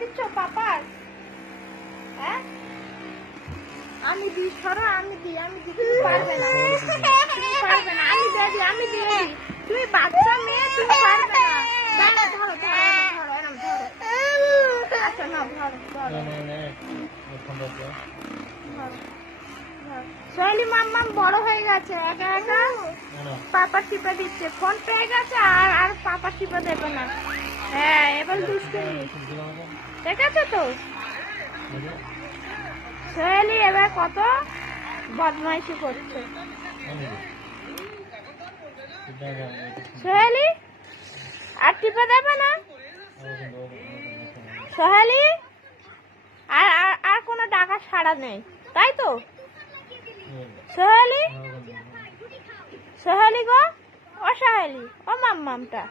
দিচ্ছ পাপার? হ্যাঁ আমি দিই, সরো, আমি দিই তুমি পারবে না, তুমি পারবে না, আমি দিই তুমি বাচ্চা মেয়ে, তুমি পারবে না। ধরো ধরো ধরো এরম ধরো। আচ্ছা না ধরো সোহেলি মাম্মাম বড় হয়ে গেছে, একা একা পাপা টিপে দিচ্ছে, ফোন পেয়ে গেছে আর পাপা টিপে দেবে না। হ্যাঁ এবার দুষ্টুমি দেখেছো তো সোহেলি এবার কত বদমাইশি করছে। সোহেলি আর টিপে দেবে না সোহেলি, আর আর কোনো ডাকার সাড়া নেই, তাই তো সোহেলি? সোহেলি গো, ও সোহেলি, ও মাম্মামটা